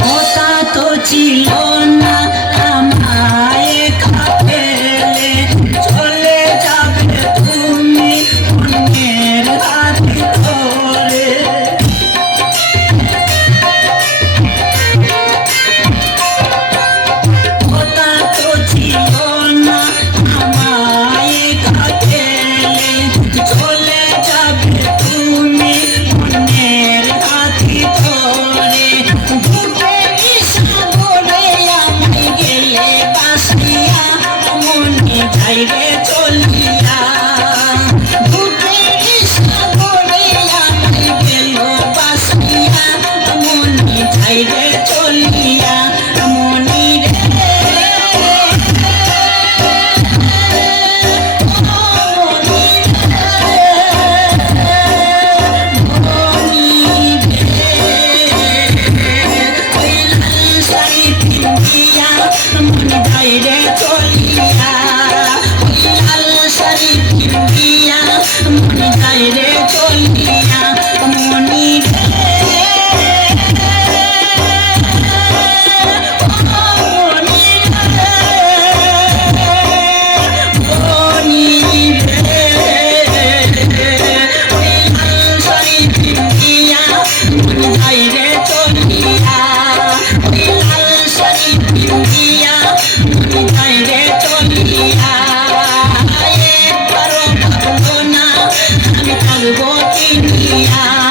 কথা তো ছিল না আমায় খাপেলে চলে যাবে তুমি অন্যের হাত ধরে। কথা তো ছিল না আমায় খাপেলে চলে যাবে তুমি অন্যের হাত ধরে। বুকে সাগরে আমায় গেলে বাসিয়া মনে যাইবে চলিয়া। বুকে সাগরে আমায় গেল বাসিয়া মনে যাইবে চলিয়া। মনি রে মনে যাইবে চলিয়া। লাল শাড়ি পিন্দিয়া মনে যাইবে চলিয়া। মনি একবারও ভাবলো না আমি থাকবো কিনিয়া।